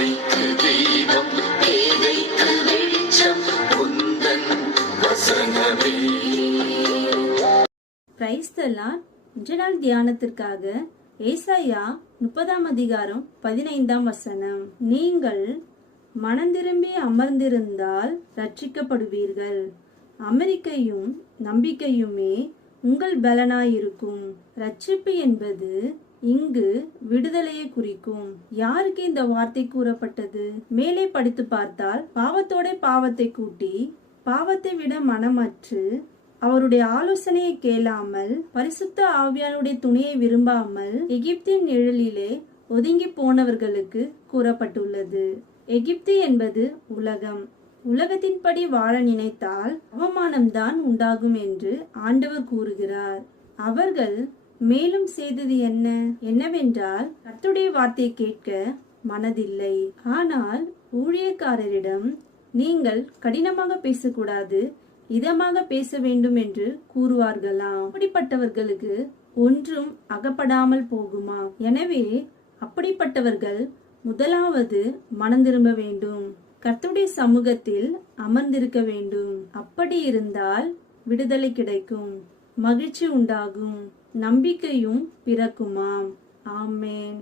பாதைக்கு தீபம், பேதைக்கு வெளிச்சம் உந்தன் வசனமே. Praise the Lord. இன்றைய நாள் தியானத்திற்காக ஏசாயா 30:15 நீங்கள் மனந்திரும்பி அமர்ந்திருந்தால் ரட்சிக்கப்படுவீர்கள். அமெரிக்கையும் நம்பிக்கையுமே உங்கள் பலனாயிருக்கும். ரட்சிப்பு என்பது இங்கு விடுதலையை குறிக்கும். யாருக்கு இந்த வார்த்தை கூறப்பட்டது? மேலே படித்து பார்த்தால், பாவத்தோட பாவத்தை கூட்டி பாவத்தை விட மனமற்று அவருடைய ஆலோசனையை கேளாமல் பரிசுத்த ஆவியானுடைய துணையை விரும்பாமல் எகிப்தின் நிழலிலே ஒதுங்கி போனவர்களுக்கு கூறப்பட்டுள்ளது. எகிப்து என்பது உலகம். உலகத்தின்படி வாழ நினைத்தால் அவமானம்தான் உண்டாகும் என்று ஆண்டவர் கூறுகிறார். அவர்கள் மேலும் செய்தது என்னவென்றால் கர்த்தருடைய வார்த்தையை கேட்க மனதில்லை. ஆனால் ஊழியக்காரரிடம் நீங்கள் கடினமாக பேசக்கூடாது, இதமாக பேச வேண்டும் என்று கூறுவார்களாம். அப்படிப்பட்டவர்களுக்கு ஒன்றும் அகப்படாமல் போகுமா? எனவே அப்படிப்பட்டவர்கள் முதலாவது மனம் திரும்ப வேண்டும், கர்த்தருடைய சமூகத்தில் அமர்ந்திருக்க வேண்டும். அப்படி இருந்தால் விடுதலை கிடைக்கும், மகிழ்ச்சி உண்டாகும், நம்பிக்கையும் பிறக்குமாம். ஆமென்.